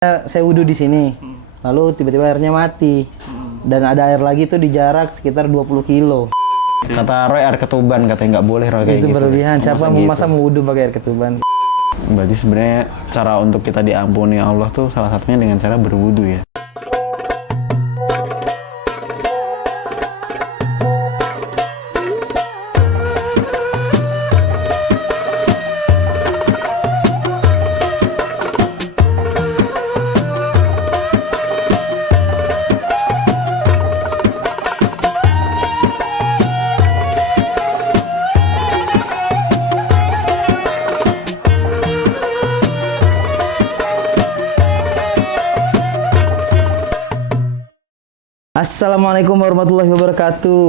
Saya wudhu di sini, lalu tiba-tiba airnya mati, dan ada air lagi tuh di jarak sekitar 20 kilo. Kata Roy air ketuban katanya nggak boleh Roy kayak Itu gitu. berlebihan. Siapa masa mau wudhu pakai air ketuban? Berarti sebenarnya cara untuk kita diampuni Allah tuh salah satunya dengan cara berwudu ya. Assalamualaikum warahmatullahi wabarakatuh.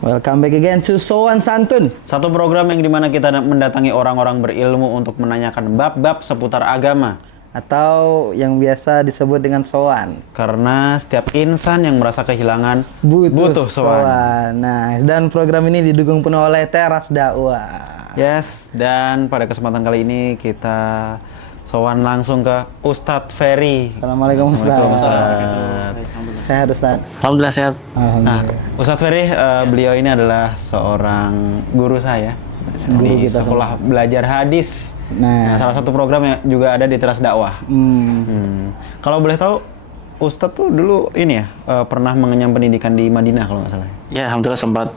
Welcome back again to Sowan Santun. Satu program yang dimana kita mendatangi orang-orang berilmu untuk menanyakan bab-bab seputar agama. Atau yang biasa disebut dengan Sowan. Karena setiap insan yang merasa kehilangan Butuh sowan. Sowan. Nah, dan program ini didukung penuh oleh Teras Dakwah. Yes, dan pada kesempatan kali ini kita sowan langsung ke Ustadz Ferry. Assalamualaikum Ustaz. Sehat Ustaz. Alhamdulillah sehat. Nah, Ustadz Ferry, beliau ini adalah seorang guru saya di kita sekolah belajar hadis. Nah. Salah satu program yang juga ada di Teras Dakwah. Kalau boleh tahu, Ustadz tuh dulu ini ya pernah mengenyam pendidikan di Madinah kalau nggak salah. Ya alhamdulillah sempat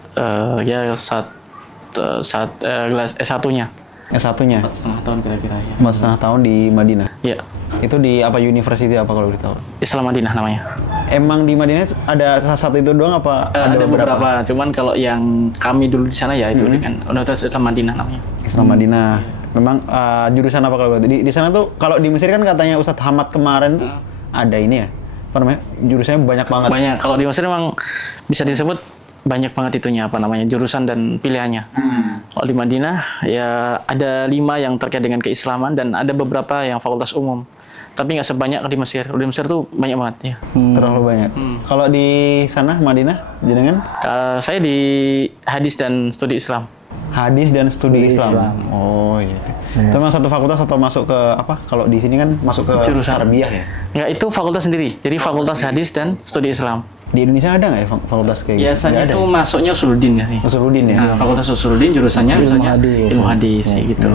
kelas S1-nya. S1-nya? 4,5 tahun kira-kira ya. 4,5 tahun di Madinah? Iya. Itu di apa university apa kalau boleh tahu? Islam Madinah namanya. Emang di Madinah itu ada satu itu doang apa Ada beberapa, cuman kalau yang kami dulu di sana ya itu dengan Universitas Islam Madinah namanya. Islam Madinah. Memang jurusan apa kalau di sana tuh kalau di Mesir kan katanya Ustadz Hamad kemarin tuh ada ini ya. Apa namanya? Jurusannya banyak banget. Banyak. Kalau di Mesir memang bisa disebut banyak banget itunya apa namanya jurusan dan pilihannya. Kalau di Madinah ya ada 5 yang terkait dengan keislaman dan ada beberapa yang fakultas umum. Tapi nggak sebanyak di Mesir. Di Mesir tuh banyak banget ya. Terlalu banyak. Kalau di sana Madinah jenengan? Saya di hadis dan studi Islam. Hadis dan studi Islam. Oh iya. Itu memang satu fakultas atau masuk ke apa? Kalau di sini kan masuk ke Jurusan. tarbiyah ya. Nggak, itu fakultas sendiri. Jadi fakultas hadis dan studi Islam. Di Indonesia ada nggak ya fakultas kayak gitu? Biasanya Nggak ada itu ya? masuknya Usuluddin ya sih. Usuluddin ya. Nah, fakultas Usuluddin jurusannya Ilmu misalnya hadis. ilmu hadis gitu.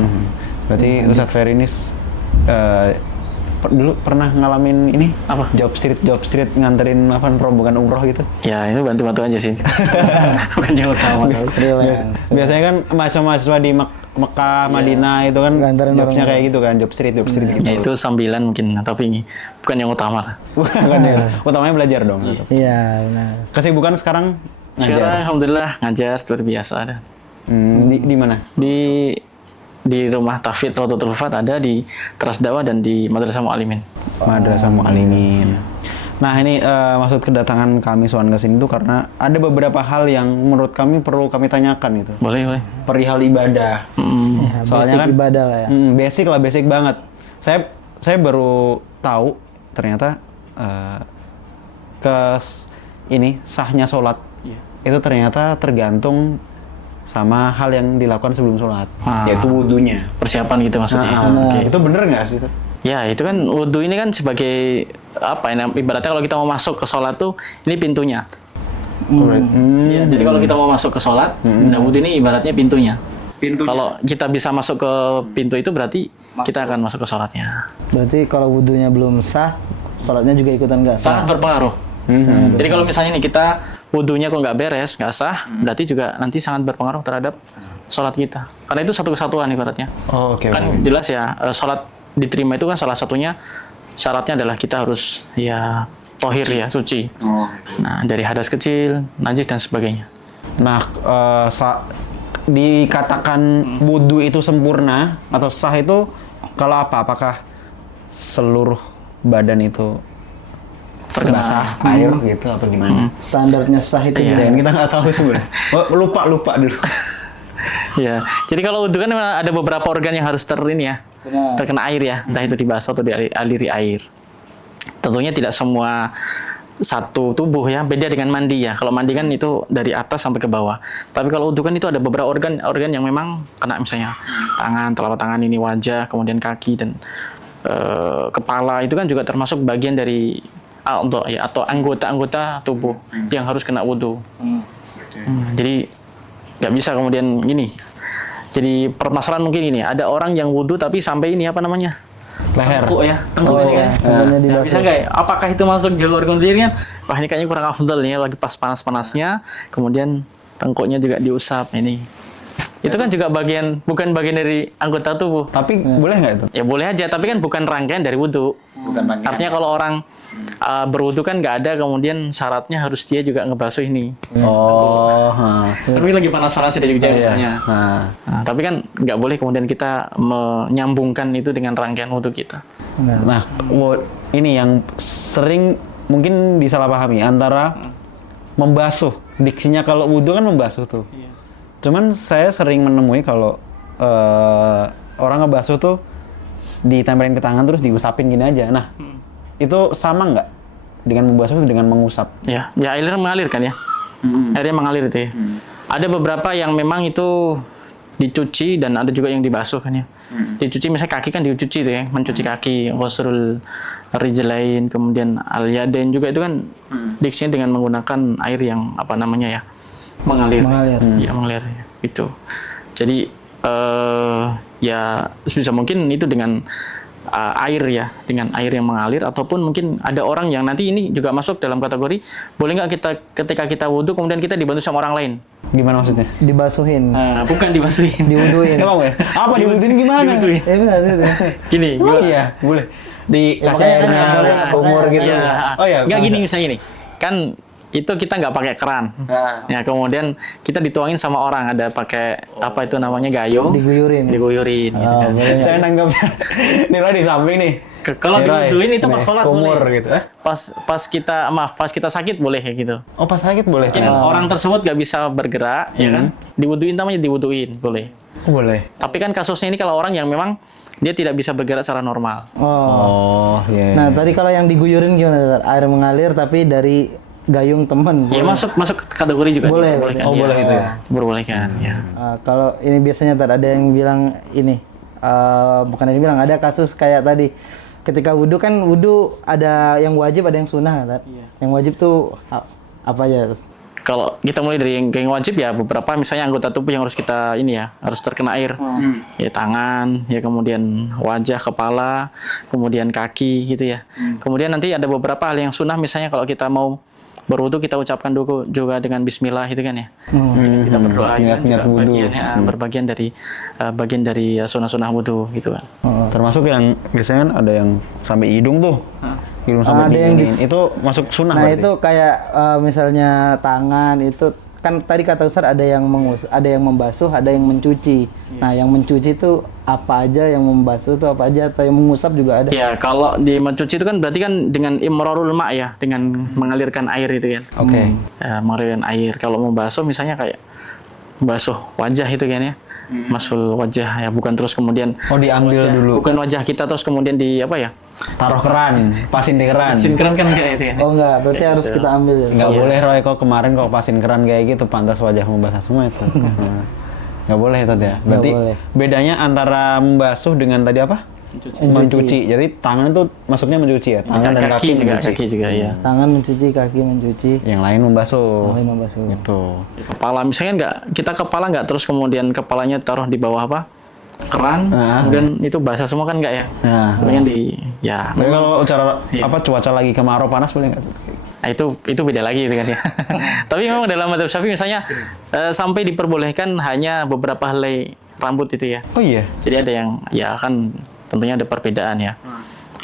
Berarti Ustadz Ferry ini dulu pernah ngalamin ini Apa? job street nganterin apa rombongan umroh gitu. Ya itu bantu-bantu aja sih. Bukan yang utama. Biasanya kan mahasiswa di Mekah, Madinah itu kan Nganterin jobnya orang. kayak gitu kan, job street gitu. Ya itu sambilan mungkin, tapi ini bukan yang utama. Bukan ya. Utamanya belajar dong. Tetap. Iya, benar. Kesibukan sekarang Sekarang ngajar. alhamdulillah ngajar seperti biasa ada. Di mana? Di rumah Tahfidz Rodotul Fat ada di Teras Dakwah dan di Madrasah Mu'alimin. Madrasah Mu'alimin. Nah ini maksud kedatangan kami Sowan ke sini tuh karena ada beberapa hal yang menurut kami perlu kami tanyakan gitu. Boleh. Perihal ibadah. Ya, Soalnya basic kan ibadah lah ya. basic banget. Saya baru tahu ternyata ini sahnya sholat itu ternyata tergantung sama hal yang dilakukan sebelum sholat, yaitu wudhunya. Persiapan gitu maksudnya. Oke. Itu bener nggak sih? Ya, itu kan wudhu ini kan sebagai apa ya? Ibaratnya kalau kita mau masuk ke sholat tuh ini pintunya. Ya, jadi kalau kita mau masuk ke sholat, nah wudhu ini ibaratnya pintunya. Kalau kita bisa masuk ke pintu itu berarti kita akan masuk ke sholatnya. Berarti kalau wudhunya belum sah, sholatnya juga ikutan nggak sah. Sangat berpengaruh. Jadi kalau misalnya nih kita wudhunya kok nggak beres, nggak sah, berarti juga nanti sangat berpengaruh terhadap sholat kita. Karena itu satu kesatuan ibaratnya. Oh, oke. Kan jelas ya, sholat diterima itu kan salah satunya syaratnya adalah kita harus ya tohir ya, suci. Nah, dari hadas kecil, najis dan sebagainya. Nah, dikatakan wudhu itu sempurna atau sah itu kalau apa? Apakah seluruh badan itu basah air gitu atau gimana? Standarnya sah itu Iya. gimana? Kita nggak tahu sebenarnya. Lupa dulu. Ya, jadi kalau wudhu kan memang ada beberapa organ yang harus Benar. terkena air ya, entah itu dibasuh atau dialiri air. Tentunya tidak semua satu tubuh ya, beda dengan mandi ya. Kalau mandi kan itu dari atas sampai ke bawah. Tapi kalau wudhu kan itu ada beberapa organ yang memang kena, misalnya tangan, telapak tangan ini, wajah, kemudian kaki dan kepala itu kan juga termasuk bagian dari atau anggota-anggota tubuh yang harus kena wudhu. Jadi nggak bisa kemudian gini. Jadi permasalahan mungkin ini, ada orang yang wudhu tapi sampai ini apa namanya? Leher. Tengkuk ini kan. Tangannya di Nah, bawah. bisa nggak ya? Apakah itu masuk jalur konsili kan? Wah ini kayaknya kurang afdal nih, lagi pas panas-panasnya, kemudian tengkuknya juga diusap ini. Itu kan juga bukan bagian dari anggota tubuh. Tapi boleh nggak itu? Ya boleh aja, tapi kan bukan rangkaian dari wudhu. Artinya kalau orang berwudhu kan nggak ada kemudian syaratnya harus dia juga ngebasuh ini. Oh, Tapi lagi panas-panas di Jogja misalnya. Nah, tapi kan nggak boleh kemudian kita menyambungkan itu dengan rangkaian wudhu kita. Nah, ini yang sering mungkin disalahpahami antara membasuh. Diksinya kalau wudhu kan membasuh tuh. Cuman saya sering menemui kalau orang ngebasuh tuh ditempelin ke tangan terus diusapin gini aja. Nah, itu sama nggak dengan membasuh dengan mengusap? Ya airnya mengalir kan ya. Airnya mengalir itu ya. Ada beberapa yang memang itu dicuci dan ada juga yang dibasuh kan ya. Dicuci misalnya kaki kan dicuci itu ya, mencuci kaki, ghuslul rijlain, kemudian al-yadain juga itu kan diksinya dengan menggunakan air yang apa namanya ya, mengalir. Ya mengalir itu. Jadi ya sebisa mungkin itu dengan air ya, dengan air yang mengalir, ataupun mungkin ada orang yang nanti ini juga masuk dalam kategori boleh nggak kita ketika kita wudhu kemudian kita dibantu sama orang lain. Gimana maksudnya? Dibasuhin. Bukan dibasuhin. Diwuduin. Emang ya? Apa diwuduin gimana? Diwuduin. Benar. Gini, Oh iya, boleh. Dikasih makanya airnya kan boleh, umur gitu. Ya, Oh iya. nggak gini misalnya gini, kan itu kita nggak pakai keran. Ya kemudian kita dituangin sama orang, ada pakai apa itu namanya gayung. Diguyurin. Gitu kan. Saya nanggapnya Nilai di samping nih. Kalau Nilai. diwuduin itu pas sholat Kumur boleh. gitu. Pas kita sakit boleh kayak gitu. Oh pas sakit boleh. Mungkin orang tersebut nggak bisa bergerak, ya kan? Diwuduin namanya diwuduin, boleh. Oh, boleh. Tapi kan kasusnya ini kalau orang yang memang dia tidak bisa bergerak secara normal. Oh iya. Nah, tadi kalau yang diguyurin gimana? Tar? Air mengalir tapi dari gayung teman. Ya masuk kategori juga Boleh, diperbolehkan. Oh ya. boleh itu ya. Diperbolehkan, ya. Kalau ini biasanya ada yang bilang ini, bukan ada yang bilang, ada kasus kayak tadi. Ketika wudhu kan wudhu ada yang wajib ada yang sunnah kan? Yang wajib tuh apa aja? Kalau kita mulai dari yang wajib ya beberapa misalnya anggota tubuh yang harus kita ini ya harus terkena air. Ya tangan, ya kemudian wajah, kepala, kemudian kaki gitu ya. Kemudian nanti ada beberapa hal yang sunnah misalnya kalau kita mau berwudu kita ucapkan dulu juga dengan bismillah itu kan ya. Kita berdoa ya, berbagian dari sunnah-sunnah wudu gitu kan. Termasuk yang biasanya kan ada yang sampai hidung tuh. Hidung sampai ada yang itu masuk sunnah Nah, berarti? itu kayak misalnya tangan itu kan tadi kata Ustaz ada yang ada yang membasuh, ada yang mencuci. Nah, yang mencuci itu apa aja, yang membasuh itu apa aja, atau yang mengusap juga ada? Ya, kalau di mencuci itu kan berarti kan dengan imrarul ma ya, dengan mengalirkan air itu kan. Oke. Ya, mengalirkan air. Kalau membasuh misalnya kayak basuh wajah itu kan ya. Masul wajah ya, bukan terus kemudian Diambil dulu. bukan wajah kita terus kemudian di apa ya? Taruh keran, pasin di keran. Pasin keran kan kayak itu kan. Oh enggak, berarti harus kita ambil ya? Nggak boleh Roy, kok kemarin kalau pasin keran kayak gitu pantas wajahmu basah semua itu. Nggak boleh itu ya. Berarti boleh. bedanya antara membasuh dengan tadi apa? Mencuci. Jadi tangan itu masuknya mencuci ya, tangan dan kaki mencuci. Kaki juga ya. Tangan mencuci, kaki mencuci, Yang lain membasuh. lain membasuh. Gitu. Kepala misalnya kita kepala nggak terus kemudian kepalanya taruh di bawah apa? Keran, kemudian itu basah semua kan nggak ya? Nah, Kemudian tapi kalau cuaca lagi kemarau panas boleh nggak? Nah, itu beda lagi gitu kan ya. Tapi memang dalam madzhab Syafi'i misalnya sampai diperbolehkan hanya beberapa helai rambut itu ya. Oh iya. Jadi ada yang ya kan tentunya ada perbedaan ya.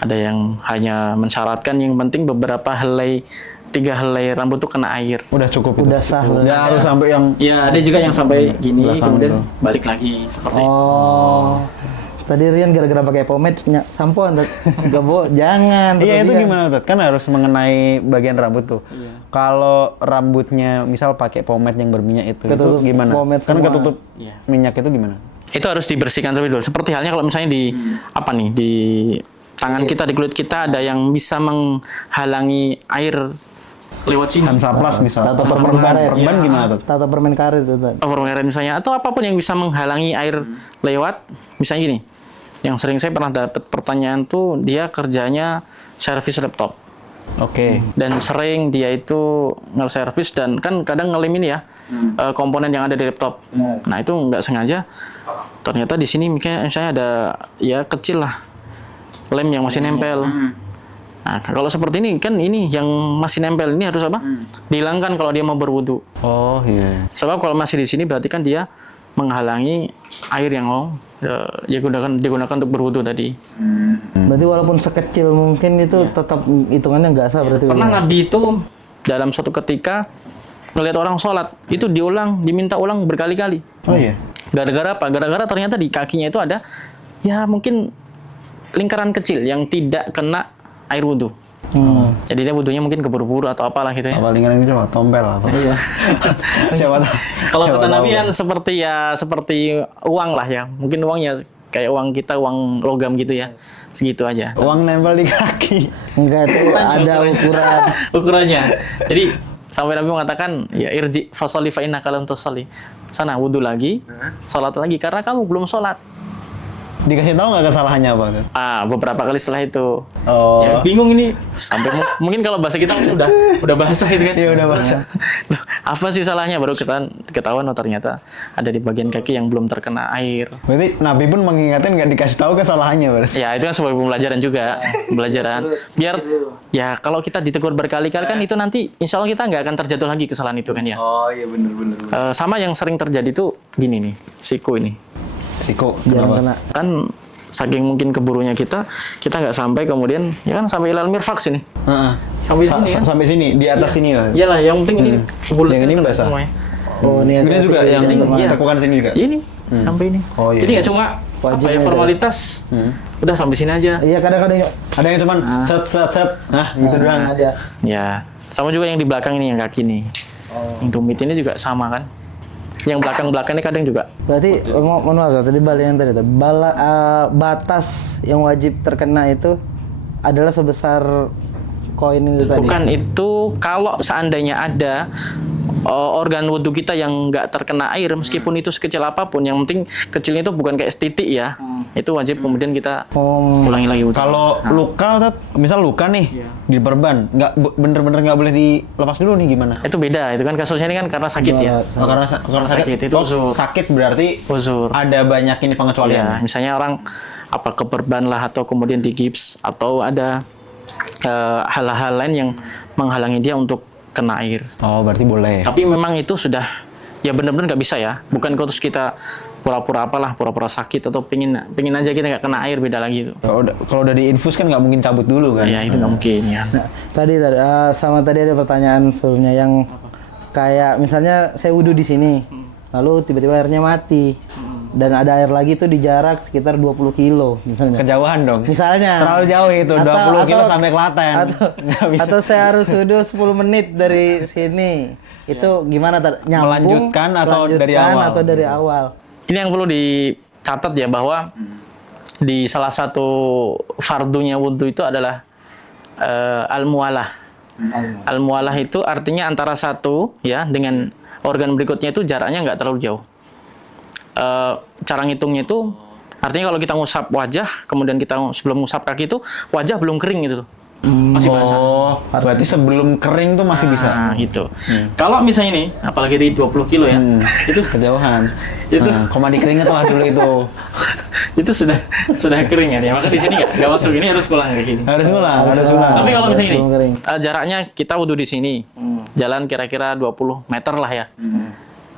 Ada yang hanya mensyaratkan yang penting beberapa helai 3 helai rambut tuh kena air. Udah cukup itu. Udah sah. Nggak harus sampai yang Ya, ada juga yang sampai gini belakang kemudian itu. balik lagi seperti itu. Oh. Tadi Rian gara-gara pakai pomade sampo enggak jangan. Iya itu berlebihan. gimana Tat? Kan harus mengenai bagian rambut tuh. Kalau rambutnya misal pakai pomade yang berminyak itu Ketutup gimana? pomade Kan semua. ketutup Iya. minyak itu gimana? Itu harus dibersihkan terlebih dulu. Seperti halnya kalau misalnya di apa nih di tangan kita, di kulit kita ada yang bisa menghalangi air lewat sini. Hansaplas misal. Tato permen karet. Permen gimana tuh? Tato permen karet itu tadi. Permen misalnya atau apapun yang bisa menghalangi air lewat, misalnya gini. Yang sering saya pernah dapat pertanyaan tuh dia kerjanya servis laptop. Oke. Dan sering dia itu nge-servis dan kan kadang ngelem ini ya komponen yang ada di laptop. Nah itu nggak sengaja ternyata di sini misalnya ada ya kecil lah lem yang masih nempel. Nah kalau seperti ini kan ini yang masih nempel ini harus apa? Dihilangkan kalau dia mau berwudu. Oh iya. Sebab kalau masih di sini berarti kan dia menghalangi air yang digunakan untuk berwudu tadi. Berarti walaupun sekecil mungkin itu tetap hitungannya nggak sah berarti. Pernah Nabi itu dalam suatu ketika ngelihat orang sholat itu diminta ulang berkali-kali. Oh iya. Gara-gara apa? Gara-gara ternyata di kakinya itu ada ya mungkin lingkaran kecil yang tidak kena air wudhu. Jadi dia wudhunya mungkin keburu-buru atau apalah gitu ya. Apa lingkaran itu coba tompel apa? Iya. Siapa tahu. Kalau kata Nabi kan seperti uang lah ya. Mungkin uangnya kayak uang kita, uang logam gitu ya. Segitu aja. Uang nempel di kaki. Enggak, itu ada ukuran. Ukurannya. Jadi sampai Nabi mengatakan ya irji fasholli fa innaka lam tusalli. Sana wudhu lagi, sholat lagi karena kamu belum sholat. Dikasih tahu nggak kesalahannya apa? Beberapa kali setelah itu. Oh. Ya, bingung ini. Sampai mungkin kalau bahasa kita udah basah itu kan. Iya udah basah. Loh, apa sih salahnya? Baru kita ketahuan ternyata ada di bagian kaki yang belum terkena air. Berarti Nabi pun mengingatkan nggak dikasih tahu kesalahannya berarti. Ya itu kan sebagai pembelajaran juga. Pembelajaran. Biar ya kalau kita ditegur berkali-kali kan itu nanti insya Allah kita nggak akan terjatuh lagi kesalahan itu kan ya. Oh iya benar. Sama yang sering terjadi tuh gini nih, siku ini. Siko, Jangan kenapa? kena. Kan saking mungkin keburunya kita nggak sampai kemudian ya kan sampai ilal mirfaq sini. Sampai sini kan? Sampai sini, di atas sini lah. Iyalah, yang penting ini keburutan Yang ini kena basah. semuanya. Oh, ini Ini juga yang Iya. tekukan sini juga. Ini sampai ini. Oh, iya. Jadi nggak cuma Wajib apa ya, ada. formalitas. Udah sampai sini aja. Iya, kadang-kadang Ada yang cuman set. Nah, gitu doang. ada. Ya, sama juga yang di belakang ini yang kaki nih. Yang tumit ini juga sama kan. Yang belakang-belakang ini kadang juga. Berarti mohon maaf tadi balik yang tadi batas yang wajib terkena itu adalah sebesar koin itu tadi. Bukan itu kalau seandainya ada organ wudhu kita yang nggak terkena air meskipun itu sekecil apapun, yang penting kecilnya itu bukan kayak setitik ya. Itu wajib kemudian kita ulangi lagi wudhu. Kalau luka, misal luka nih diperban, bener-bener nggak boleh dilepas dulu nih gimana? Itu beda, itu kan kasusnya ini kan karena sakit ya. Oh, karena sakit itu uzur. sakit berarti Uzur. ada banyak ini pengecualian. Ya, misalnya orang keperban lah atau kemudian digips atau ada hal-hal lain yang menghalangi dia untuk kena air. Oh, berarti boleh. Tapi memang itu sudah ya benar-benar nggak bisa ya. Bukan terus kita pura-pura pura-pura sakit atau pingin aja kita nggak kena air, beda lagi itu. Kalau udah diinfus kan nggak mungkin cabut dulu kan? Ya itu nggak mungkin ya. Nah, tadi ada pertanyaan sebelumnya yang kayak misalnya saya wudhu di sini, lalu tiba-tiba airnya mati. Dan ada air lagi tuh di jarak sekitar 20 kilo misalnya. Kejauhan dong. Misalnya. Terlalu jauh itu, 20 kilo sampai Klaten. Nggak bisa. Atau saya harus wudhu 10 menit dari sini. Itu gimana? Nyambung? Melanjutkan atau dari awal? Ini yang perlu dicatat ya bahwa di salah satu fardunya wudhu itu adalah al-muwalah. Al-muwalah itu artinya antara satu ya dengan organ berikutnya itu jaraknya nggak terlalu jauh. Cara ngitungnya itu artinya kalau kita ngusap wajah kemudian kita sebelum ngusap kaki itu wajah belum kering gitu loh. Masih basah. Oh, berarti sebelum kering tuh masih bisa. Nah, gitu. Kalau misalnya ini apalagi di 20 kilo ya. Itu Kejauhan. Itu. Koma dikeringin lah dulu itu. itu sudah kering ya. Maka di sini nggak masuk, ini harus pulang kayak gini. Harus ulang. Tapi kalau misalnya Sebelum kering. ini jaraknya kita wudhu di sini. Jalan kira-kira 20 meter lah ya.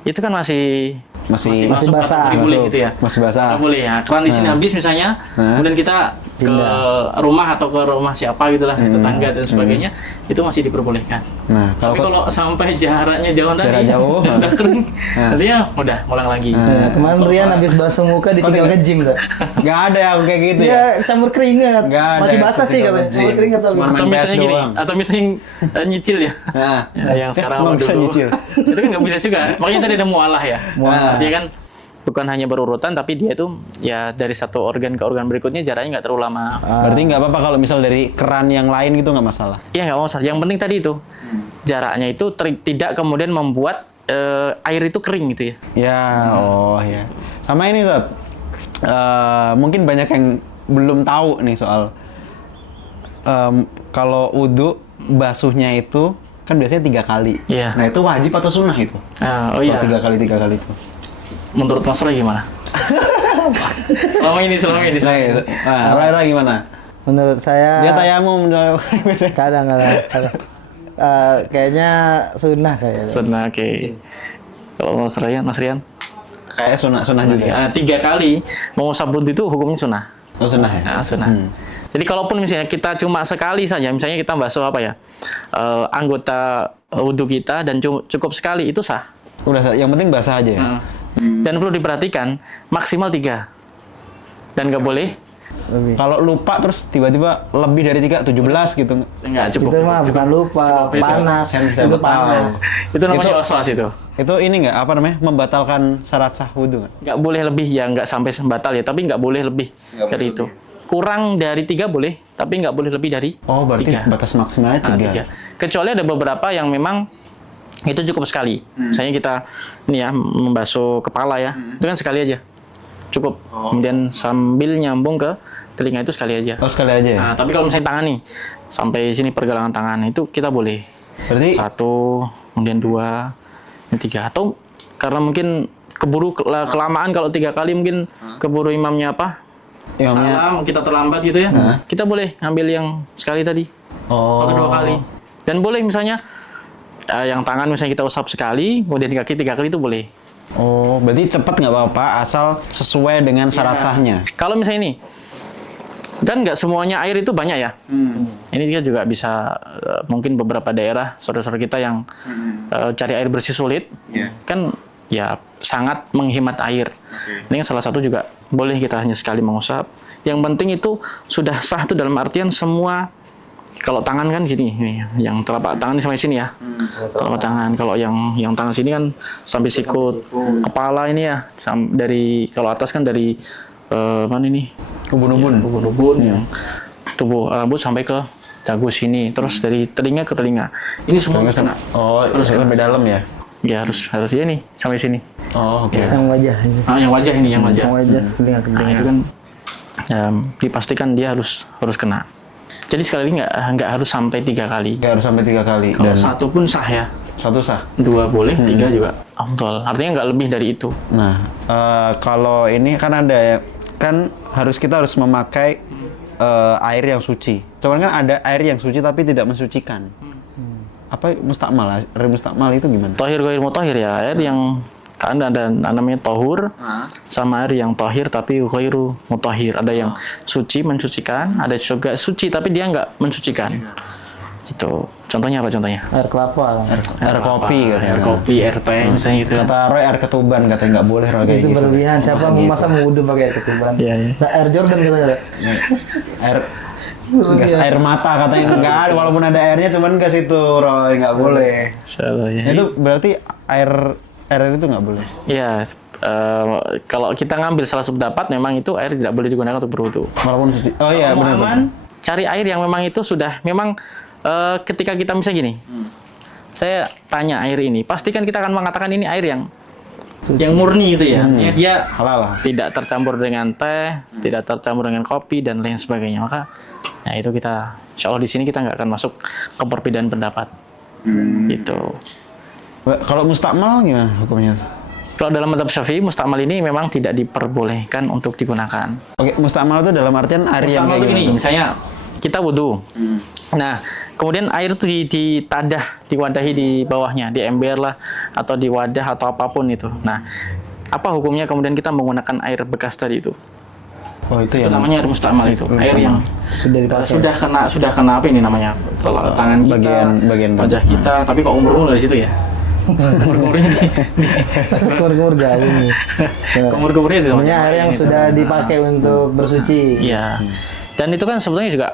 Itu kan masih masuk basah. atau boleh gitu ya. Masih basah. Nggak boleh ya. Keran di sini habis misalnya, kemudian kita ke rumah atau ke rumah siapa gitulah, tetangga dan sebagainya, itu masih diperbolehkan. Nah, Tapi kalau sampai jaraknya jauh tadi, jauh, udah kering, nantinya udah ngulang lagi. Nah, kemarin Rian habis basuh muka ditinggal ke gym tak? nggak ada ya kayak gitu ya. Dia campur keringat. Nggak ada Masih yang basah sih tinggal katanya. ke gym. Campur keringat tapi. Cuma Atau main misalnya PS gini, doang. atau misalnya nyicil ya. Nah, Yang sekarang emang sama bisa dulu. nyicil. Itu kan nggak bisa juga. Makanya tadi ada mualah ya. Artinya kan bukan hanya berurutan, tapi dia itu ya dari satu organ ke organ berikutnya jaraknya nggak terlalu lama. Berarti nggak apa-apa kalau misal dari keran yang lain gitu nggak masalah. Iya nggak masalah. Yang penting tadi itu jaraknya itu tidak kemudian membuat air itu kering gitu ya. Ya, oh ya. Sama ini Zat. mungkin banyak yang belum tahu nih soal kalau wudhu basuhnya itu kan biasanya 3 kali. Iya. Nah itu wajib atau sunnah itu? Oh iya. Kalau 3 kali itu. Menurut Mas Roy gimana? selama ini. Nah, Roy gimana? Menurut saya Dia tayamum kadang. Kayaknya sunnah kayaknya. Sunnah, oke. Kalau Mas Rian? kayak sunnah juga. 3 kali mengusap wudhu itu hukumnya sunnah. Oh sunnah ya? Nah, sunnah. Jadi kalaupun misalnya kita cuma sekali saja, misalnya kita basuh apa ya, anggota wudhu kita dan cukup sekali, itu sah. Udah, yang penting basah aja ya? Dan perlu diperhatikan, maksimal 3. Dan nggak boleh Kalau lupa terus tiba-tiba lebih dari 17 gitu. Enggak, cukup. Itu mah bukan lupa, panas. Itu panas. Itu namanya waswas itu. Itu ini nggak, apa namanya, membatalkan syarat sah wudhu nggak? Nggak boleh lebih ya, nggak sampai batal ya, tapi nggak boleh lebih dari itu. Kurang dari 3 boleh, tapi nggak boleh lebih dari Oh, berarti 3. batas maksimalnya 3. Kecuali ada beberapa yang memang itu cukup sekali. Misalnya kita ini ya, membasuh kepala ya, itu kan sekali aja. Cukup. Kemudian sambil nyambung ke telinga itu sekali aja. Oh, sekali aja ya? Nah, tapi kalau misalnya tangan nih, sampai sini pergelangan tangan, itu kita boleh. Berarti 1, kemudian 2, 3. Atau karena mungkin keburu kelamaan kalau 3 kali mungkin keburu imamnya apa? imamnya Salam, kita terlambat gitu ya. Kita boleh ngambil yang sekali tadi. Atau 2 kali. Dan boleh misalnya yang tangan misalnya kita usap sekali, kemudian kaki 3 kali itu boleh. Oh, berarti cepat nggak apa-apa asal sesuai dengan syarat sahnya. Kalau misalnya ini, kan nggak semuanya air itu banyak ya. Ini juga bisa mungkin beberapa daerah saudara-saudara kita yang cari air bersih sulit, kan ya sangat menghemat air. Ini salah satu juga boleh kita hanya sekali mengusap. Yang penting itu sudah sah tuh dalam artian semua. Kalau tangan kan gini, yang telapak tangan sampai sini ya. Telapak tangan. Kalau yang tangan sini kan sampai sikut. Kepala ini ya, dari kalau atas kan dari mana ini? Ubun-ubun yang tubuh rambut sampai ke dagu sini, terus dari telinga ke telinga. Ini semua kena. Oh, terus sampai dalam ya? Ya harus ya nih sampai sini. Oh, oke. Yang wajah ini. Yang wajah ini, yang wajah. Yang wajah, telinga ke Nah, telinga. itu kan dipastikan dia harus kena. Jadi sekali ini nggak harus sampai 3 kali. Nggak harus sampai 3 kali. Kalau Dan 1 pun sah ya. 1 sah. 2 boleh, 3 juga afdol. Artinya nggak lebih dari itu. Nah, kalau ini kan ada ya, kan kita harus memakai air yang suci. Cuman kan ada air yang suci tapi tidak mensucikan. Apa mustakmal? Air mustakmal itu gimana? Tohir ghair mutahhir ya, air yang kan ada namanya tohur sama air yang tohir tapi ghairu mutahhir. Ada yang suci mensucikan, ada juga suci tapi dia nggak mensucikan. Gitu. Contohnya apa contohnya? Air kelapa. Air kopi katanya. Air kopi, air teh misalnya gitu. Kata Roy air ketuban katanya nggak boleh Roy kayak Itu gitu. berlebihan. Siapa masa mau wudhu pakai air ketuban? Iya, iya. Nah, air Jordan katanya. Air gas air mata katanya nggak ada, walaupun ada airnya cuman ke situ Roy, nggak boleh. Insyaallah ya. Itu berarti air itu nggak boleh. Iya, kalau kita ngambil salah satu pendapat memang itu air tidak boleh digunakan untuk berwudu. Walaupun suci. Oh iya benar. Aman, cari air yang memang itu sudah memang ketika kita misalnya gini. Saya tanya air ini, pastikan kita akan mengatakan ini air yang murni itu ya. Artinya dia Halal lah. tidak tercampur dengan teh, tidak tercampur dengan kopi dan lain sebagainya. Maka nah itu kita insya Allah di sini kita nggak akan masuk ke perbedaan pendapat. Gitu. Kalau mustakmal gimana hukumnya? Kalau dalam mazhab Syafi'i, mustakmal ini memang tidak diperbolehkan untuk digunakan. Oke, mustakmal itu dalam artian air yang Mustakmal kayak itu gimana? gini, misalnya kita wudhu. Nah, kemudian air itu ditadah, diwadahi di bawahnya, di ember lah, atau di wadah atau apapun itu. Nah, apa hukumnya kemudian kita menggunakan air bekas tadi itu? Oh itu Itu ya. namanya air mustakmal itu. Air yang Sudah dipakai. sudah kena apa ini namanya? Tangan kita, bagian wajah kita, tapi kok umur dari situ ya? Kumur-kumurnya Kumur-kumur gabung. kumur-kumurnya itu Namanya air yang sudah dipakai untuk bersuci. Iya. Dan itu kan sebetulnya juga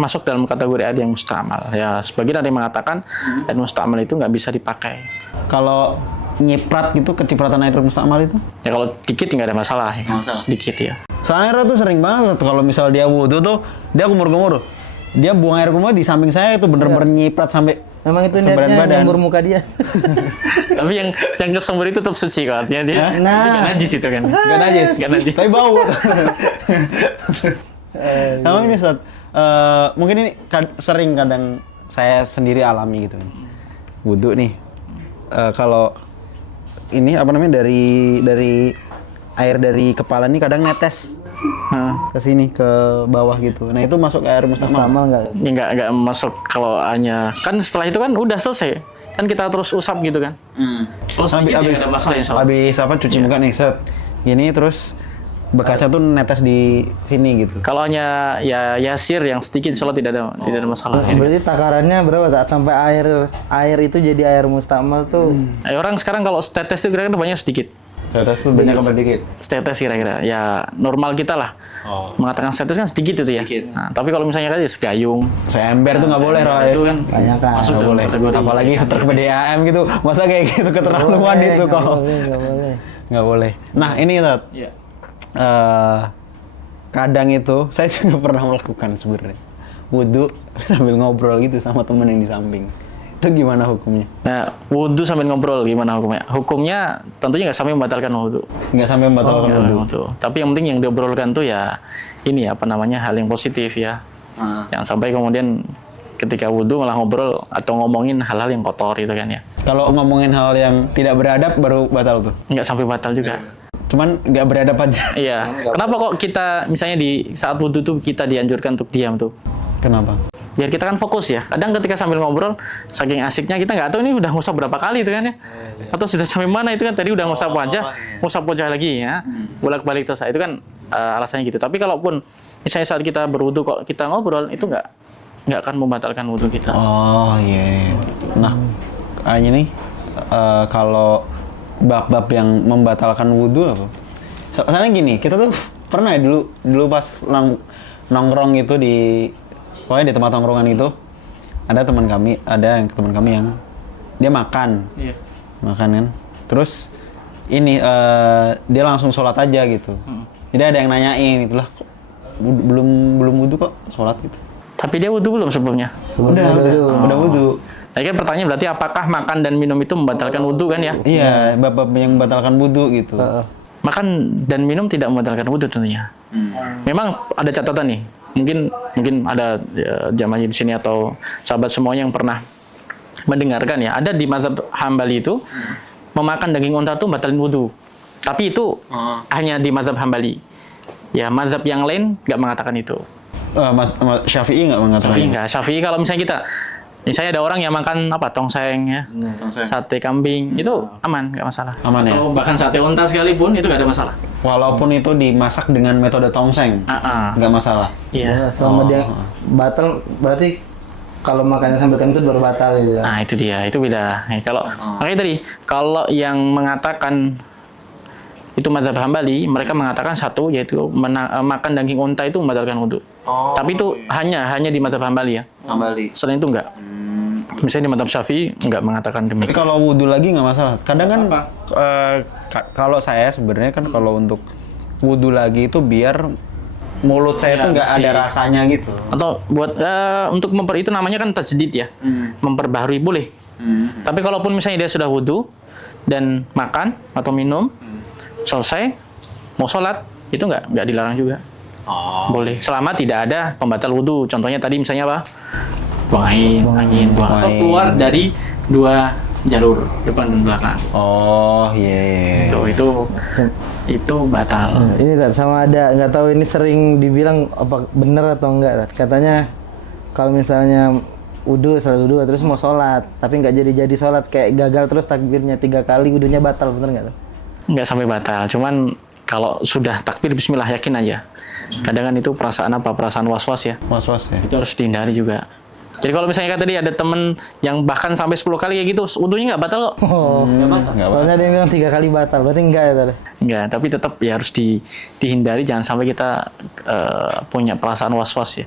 masuk dalam kategori air yang mustakmal. Ya, sebagian ada yang mengatakan air mustakmal itu nggak bisa dipakai. Kalau nyiprat gitu, kecipratan air mustakmal itu? Ya kalau dikit nggak ada masalah. Ya. Sedikit ya. Soalnya Roy tuh sering banget kalau misal dia wudhu tuh dia kumur-kumur. dia buang air kemul di samping saya itu bener-bener nyiprat sampai Memang itu seberan niatnya nyembur muka dia. Tapi yang kesembur itu tetap suci kok. Artinya dia Nah. nggak najis itu kan. nggak najis, tapi bau. Sama ini Ustaz, mungkin ini sering kadang saya sendiri alami gitu. Wudhu nih, kalau ini apa namanya dari air dari kepala ini kadang netes ke sini ke bawah gitu. Nah itu masuk ke air mustamal. Sama enggak? Ya nggak masuk kalau hanya kan setelah itu kan udah selesai kan kita terus usap gitu kan. Terus Habis ada masalah insya Allah. habis apa cuci muka nih set. Gini terus bekasnya tuh netes di sini gitu. Kalau hanya ya yasir yang sedikit insya Allah tidak ada masalah. Berarti takarannya berapa tak sampai air itu jadi air mustamal tuh? Orang sekarang kalau tetes itu kira-kira banyak sedikit. Tetes tuh banyak apa dikit? Tetes kira-kira ya normal kita lah. Mengatakan tetes kan sedikit itu ya. Nah, tapi kalau misalnya tadi segayung, Seember tuh nggak boleh Roy. itu kan Banyak kan? masuk Nggak dalam boleh. kategori. Apalagi setruk PDAM gitu. Masa kayak gitu keterlaluan itu kok. Nggak boleh. Nggak boleh. Nah ini Tat. Iya. Kadang itu saya juga pernah melakukan sebenarnya. Wudhu sambil ngobrol gitu sama temen yang di samping. Itu gimana hukumnya? Nah, wudhu sambil ngobrol gimana hukumnya? Hukumnya tentunya nggak sampai membatalkan wudhu. Nggak sampai membatalkan Ya, wudhu. wudhu. Tapi yang penting yang diobrolkan tuh ya ini apa namanya hal yang positif ya. Jangan sampai kemudian ketika wudhu malah ngobrol atau ngomongin hal-hal yang kotor gitu kan ya. Kalau ngomongin hal yang tidak beradab baru batal tuh. Nggak sampai batal juga. Cuman nggak beradab aja. Iya. Kenapa kok kita misalnya di saat wudhu tuh kita dianjurkan untuk diam tuh? Kenapa? Biar kita kan fokus ya. Kadang ketika sambil ngobrol, saking asiknya kita nggak tahu ini udah ngusap berapa kali itu kan ya. Atau sudah sampai mana itu kan tadi udah ngusap wajah lagi ya. Bolak-balik terus. Itu kan alasannya gitu. Tapi kalaupun misalnya saat kita berwudu kok kita ngobrol itu nggak akan membatalkan wudu kita. Oh iya. Nah, ini kalau bab-bab yang membatalkan wudhu apa? Soalnya gini, kita tuh pernah ya dulu pas nongkrong itu pokoknya di tempat nongkrongan itu ada teman kami yang dia makan, makan kan. Terus ini dia langsung sholat aja gitu. Jadi ada yang nanyain itulah belum wudhu kok sholat gitu. Tapi dia wudu belum sebelumnya? Udah wudhu. Tadi kan pertanyaan berarti apakah makan dan minum itu membatalkan wudu kan ya? Iya, bab-bab yang membatalkan wudhu gitu. Makan dan minum tidak membatalkan wudu tentunya. Memang ada catatan nih. Mungkin ada jamaah di sini atau sahabat semuanya yang pernah mendengarkan ya. Ada di mazhab Hambali itu memakan daging unta itu batalin wudu. Tapi itu hanya di mazhab Hambali. Ya, mazhab yang lain nggak mengatakan itu. Syafi'i nggak mengatakan? Syafi'i nggak. Syafi'i kalau misalnya misalnya ada orang yang makan tongseng ya, sate kambing, itu aman, nggak masalah. Aman ya? Atau bahkan sate unta sekalipun itu nggak ada masalah. Walaupun itu dimasak dengan metode tongseng, nggak masalah. Iya. Selama dia batal, berarti kalau makannya sambil kentut baru batal gitu. Nah itu dia, itu beda. Makanya tadi, kalau yang mengatakan itu mazhab Hambali, mereka mengatakan satu yaitu makan daging unta itu membatalkan wudu. Tapi itu hanya di mazhab Hambali ya. Selain itu enggak. Misalnya di mazhab Syafi'i enggak mengatakan Tapi demikian. kalau wudhu lagi nggak masalah. Kadang kan kalau saya sebenarnya kan kalau untuk wudhu lagi itu biar mulut saya tuh nggak ada rasanya gitu. Atau buat untuk itu namanya kan tajdid ya. Memperbaharui boleh. Tapi kalaupun misalnya dia sudah wudhu dan makan atau minum selesai mau sholat itu nggak dilarang juga. Boleh selama tidak ada pembatal wudhu. Contohnya tadi misalnya apa? Buang angin atau keluar dari dua jalur depan dan belakang. Oh iya. Itu batal. Ini Tar, sama ada nggak tahu ini sering dibilang apa bener atau enggak Tar. Katanya kalau misalnya salat wudhu terus mau sholat tapi nggak jadi sholat kayak gagal terus takbirnya 3 kali wudhunya batal, bener nggak Tar? Nggak sampai batal, cuman kalau sudah takbir bismillah yakin aja. Kadang kan itu perasaan was-was ya. Was-was ya. Itu harus dihindari juga. Jadi kalau misalnya kan tadi ada temen yang bahkan sampai 10 kali kayak gitu, wudhunya nggak batal kok. Nggak batal. Soalnya dia bilang 3 kali batal, berarti enggak ya Tar? Enggak, tapi tetap ya harus dihindari, jangan sampai kita punya perasaan was-was ya.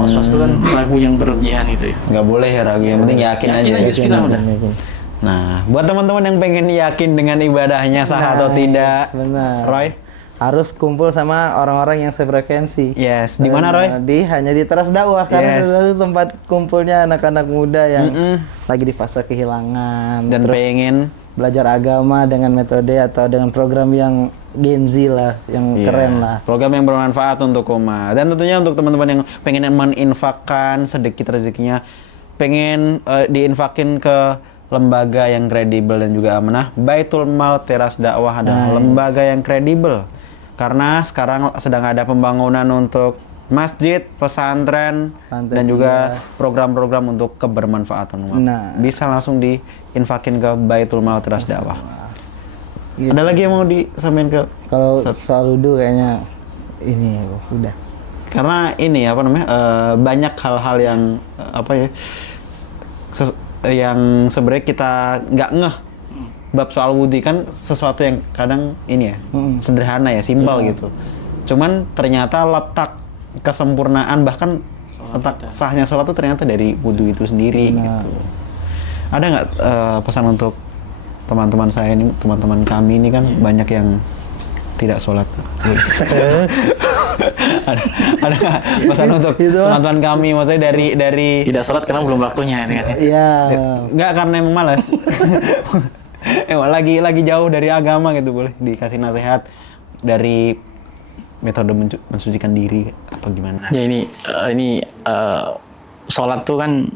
Was-was itu kan ragu yang berlebihan itu ya. Nggak boleh ya ragu, yang penting yakin aja. Bismillah udah. Nah, buat teman-teman yang pengen yakin dengan ibadahnya sah atau tidak, benar. Roy, harus kumpul sama orang-orang yang sefrekuensi. Yes, di mana Roy? Hanya di teras dakwah karena Yes. itu tempat kumpulnya anak-anak muda yang lagi di fase kehilangan Dan terus pengen belajar agama dengan metode atau dengan program yang Gen Z lah, yang keren lah. program yang bermanfaat untuk umat. Dan tentunya untuk teman-teman yang pengen meninfakkan sedikit rezekinya, pengen diinfakin ke lembaga yang kredibel dan juga amanah, Baitul Mal Teras Dakwah adalah lembaga yang kredibel. Karena sekarang sedang ada pembangunan untuk masjid, pesantren, dan juga program-program untuk kebermanfaatan umat. Nah. Bisa langsung diinfakin ke Baitul Mal Teras Dakwah. Gitu. Ada lagi yang mau disampaikan ke? Kalau soal wudu kayaknya ini udah. Karena ini apa namanya banyak hal-hal yang apa ya yang sebenarnya kita nggak ngeh bab soal wudhu kan sesuatu yang kadang ini ya sederhana ya, simpel gitu. Cuman ternyata letak kesempurnaan bahkan letak sahnya sholat itu ternyata dari wudhu itu sendiri gitu. Ada nggak pesan untuk teman-teman saya ini, teman-teman kami ini kan banyak yang tidak sholat. ada nggak pesan untuk teman-teman kami, maksudnya dari Tidak sholat karena belum waktunya ini kan. Iya. nggak karena emang malas. lagi jauh dari agama gitu, boleh dikasih nasihat dari metode mensucikan diri apa gimana? Ya ini sholat tuh kan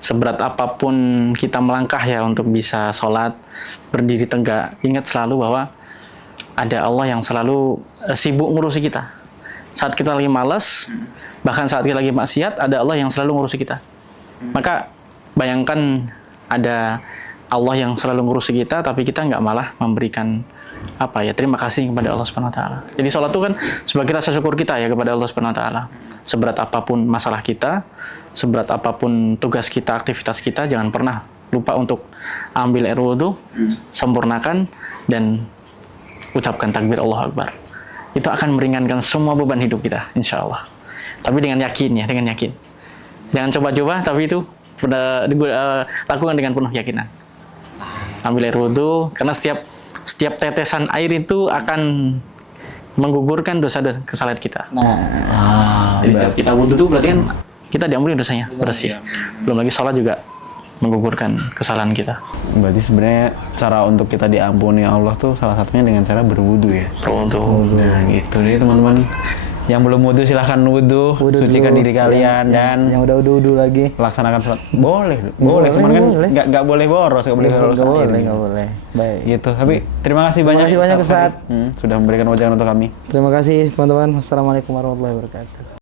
seberat apapun kita melangkah ya untuk bisa sholat, berdiri tegak, ingat selalu bahwa ada Allah yang selalu sibuk ngurusi kita. Saat kita lagi malas, bahkan saat kita lagi maksiat, ada Allah yang selalu ngurusi kita. Maka bayangkan ada Allah yang selalu ngurusi kita, tapi kita nggak malah memberikan terima kasih kepada Allah Subhanahu Wa Taala. Jadi sholat itu kan sebagai rasa syukur kita ya kepada Allah Subhanahu Wa Taala. Seberat apapun masalah kita, seberat apapun tugas kita, aktivitas kita, jangan pernah lupa untuk ambil air wudhu, sempurnakan dan ucapkan takbir Allahu Akbar. Itu akan meringankan semua beban hidup kita, insya Allah. Tapi dengan yakin ya, dengan yakin. Jangan coba-coba, tapi itu lakukan dengan penuh keyakinan. Ambil air wudhu, karena setiap tetesan air itu akan menggugurkan dosa-dosa kesalahan kita. Jadi setiap kita wudhu itu berarti kan kita diampuni dosanya, bersih. Belum lagi sholat juga menggugurkan kesalahan kita. Berarti sebenarnya cara untuk kita diampuni Allah tuh salah satunya dengan cara berwudu ya. Berwudu. Nah gitu. Jadi teman-teman yang belum wudu silahkan wudu, sucikan dulu. diri kalian dan yang udah wudu lagi laksanakan sholat. Boleh, cuman kan nggak boleh boros, nggak boleh boros. Nggak boleh. Baik. Gitu. Tapi terima kasih banyak. Terima kasih banyak Ustaz. Sudah memberikan wajangan untuk kami. Terima kasih teman-teman. Wassalamualaikum warahmatullahi wabarakatuh.